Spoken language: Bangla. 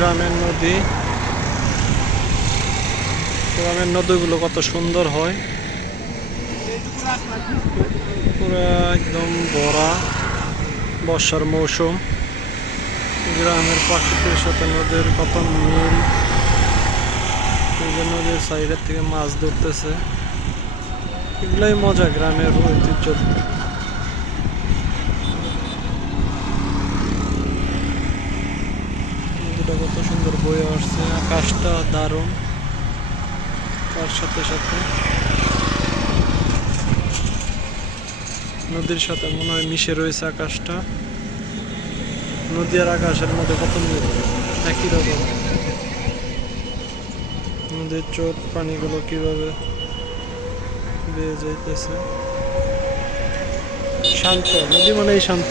গ্রামের নদী। গ্রামের নদীগুলো কত সুন্দর হয়, পুরো একদম ভরা। বর্ষার মৌসুম, গ্রামের প্রাকৃতির সাথে নদীর কত মিল। এই যে নদীর সাইডের থেকে মাছ ধরতেছে, এগুলাই মজা গ্রামের ঐতিহ্য। নদীটা কত সুন্দর বয়ে আসছে, আকাশটা দারুণ। তার সাথে সাথে নদীর সাথে মনে হয় মিশে রয়েছে আকাশটা। নদী আর আকাশের মধ্যে কত মিল, একই রকম। নদীর চোখ পানিগুলো কিভাবে বেয়ে যাইতেছে। শান্ত নদী, মানেই শান্ত।